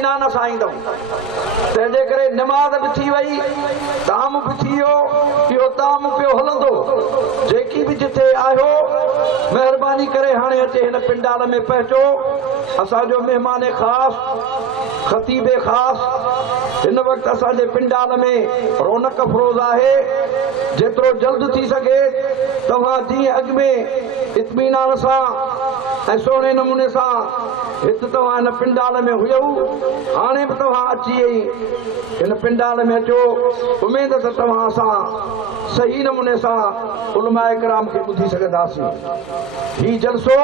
इत्मीनान सां ईंदो तंहिंजे करे नमाज़ बि थी वई ताम बि थी वियो इहो ताम पियो हलंदो जेकी बि जिथे आयो महिरबानी करे हाणे अचे हिन पिंडाल में पहुचो असांजो महिमान ख़ासि ख़तीब ख़ासि हिन वक़्तु असांजे पिंडाल में रौनक फ़रोज़ आहे जेतिरो जल्द थी सघे तव्हां जीअं अॻु में इत्मीनान सां ऐं सुहिणे नमूने सां हिते तव्हां हिन पिंडाल में हुयव हाणे बि तव्हां अची हिन पिंडाल में अचो उमेद त तव्हां सां सही नमूने सां उलमाए किराम खे ॿुधी सघंदासीं ही जलसो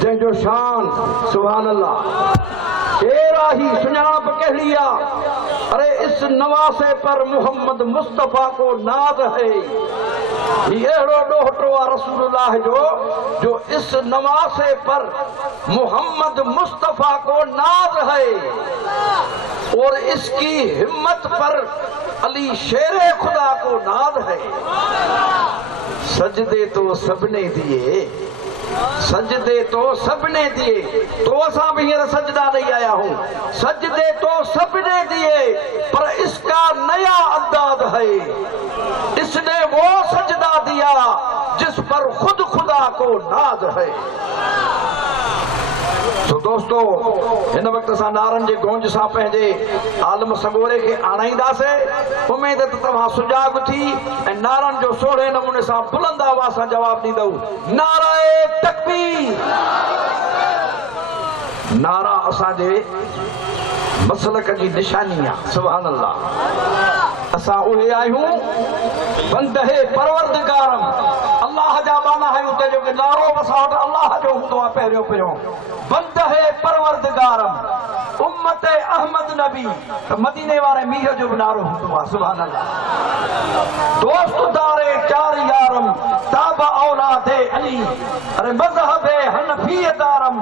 जंहिंजो शान सुभान अल्लाह केरु आहे सुञाणप कहिड़ी आहे अरे इस नवासे पर मोहम्मद मुस्तफ़ा को नाज है अहिड़ो ॾोहटो आहे रसूलुल्लाह जो इस नवासे पर मोहम्मद मुस्तफ़ा को नाज है और इसकी हिम्मत पर अली शेरे खुदा को नाज है सजदे तो सबने दिए सजदे तो सबने दिए तो असां भी हींअर सजदा ॾेई आया हूं सजदे तो सबने दिए पर इसका नया अंदाज है इसने वो सजदा दिया जिस पर खुद खुदा को नाज है तो दोस्तों हिन वक़्तु असां नारनि जे गूंज सां पंहिंजे आलम सगोरे खे आणाईंदासीं उमेद त तव्हां सुजाग थी ऐं नारनि जो सोढ़े नमूने सां बुलंद आवाज़ सां जवाब ॾींदव नारे तकबीर नारा असांजे मसलक जी निशानी आहे सुभान अल्लाह असां उहे आहियूं बंदहे परवरदिगारम अल्लाह जा माना है उते जो नारो असां वटि अल्लाह जो हूंदो आहे पहिरियों बंदहे परवरदिगारम उम्मत अहमद नबी मदीने वारे मीर जो बि नारो हूंदो आहे सुभान अल्लाह दोस्त दारे चार यारम ताब औलाद अली अरे मज़हब हनफी दारम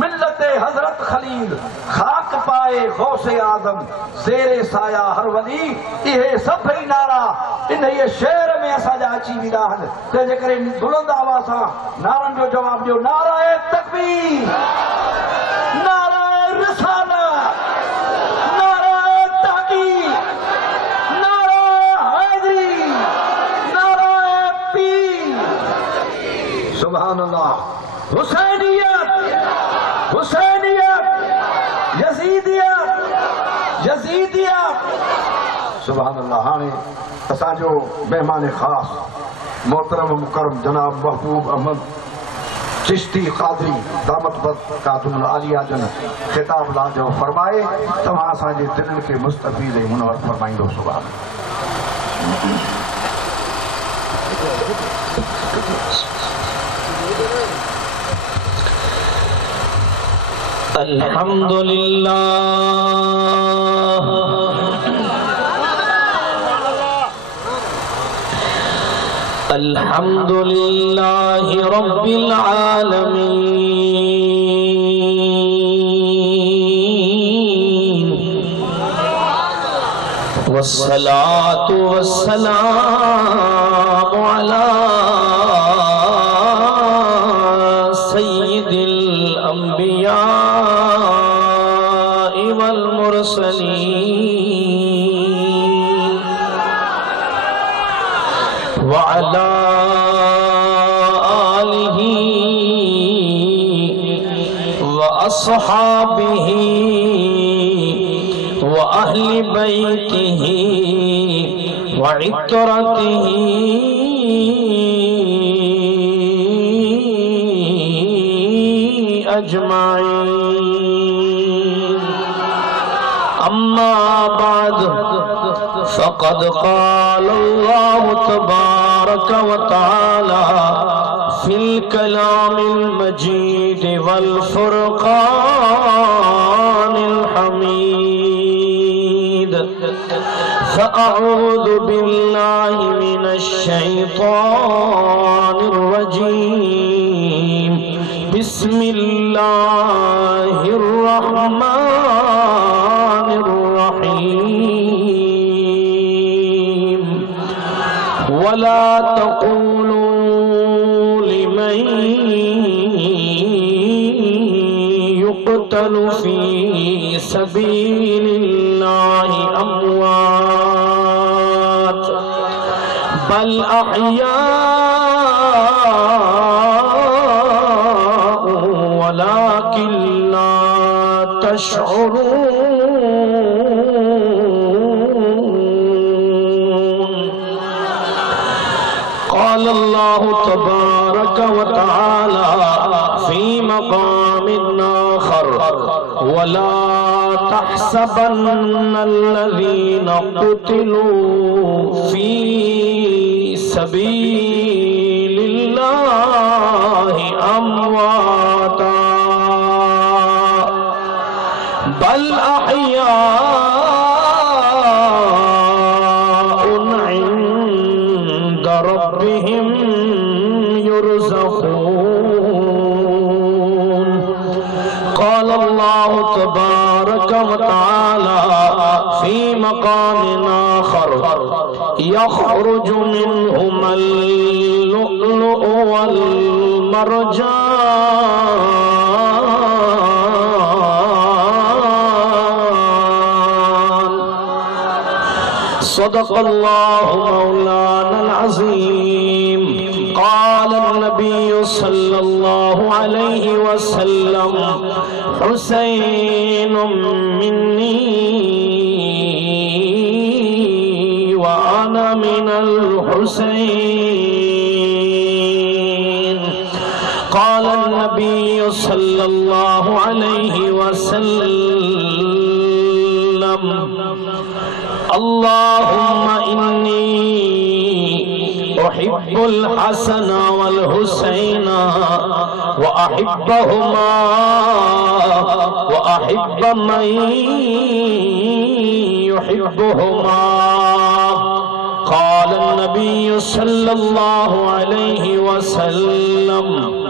मिल्लत हजरत खलील खाक पाए गौसे आदम ज़ेरे साया हर वली इहे सभई नारा इन ये शेर में असांजा अची वेंदा आहिनि तंहिंजे करे बुलंद आवाज़ सां नारनि जो जवाब ॾियो नारे तकबीर नारे रिसालत नारे तहक़ीक़ नारे हैदरी नारे पीर सुभान अल्लाह हुसैनियत यजीदियत सुभान अल्लाह हाणे असांजो मेहमान ख़ास मोहतरम मुकरम जनाब महबूब अहमद चिश्ती क़ादरी दामत बरकातुहुल आलिया जन ख़िताब लाजो फरमाए तव्हां असांजे दिलनि खे मुस्तफ़ीज़ ऐं मुनवर फरमाईंदो सुभान अल्हम्दुलिल्लाह अल्हम्दुलिल्लाह रब्बिल आलमीन वस्सलातु वस्सलामु अला सय्यिदिल अंबिया वल मुरसलीन व अला आलिही व अस्हाबिही व अहली बैतिही व इत्रतिही अजमाइन अम्मा बाद फ़क़द क़ाल अल्लाह तबारक व तआला फिल कलामिल मजीद वल फुरक़ानिल हमीद फ़अऊज़ु बिल्लाहि मिनश शैतानिर रजीम बिस्मिल्लाहिर रहमानिर रहीम वला तक़ूलू लिमन युक़तलु फ़ी سبيل الله أموات بل أحياء ولكن لا تشعرون قال الله تبارك وتعالى في مقام آخر ولا تحسبن الذين قتلوا في سبيل الله أمواتا بل أحياء عند ربهم يرزقون قال الله تبارك وتعالى في مقام آخر يخرج منهما اللؤلؤ والمرجان صدق الله مولانا العظيم قال النبي صلى الله عليه وسلم حسين مني وأنا من الحسين قال النبي صلى الله عليه وسلم اللهم إني أحب الحسن والحسين وأحبهما وأحب من يحبهما قال النبي صلى الله عليه وسلم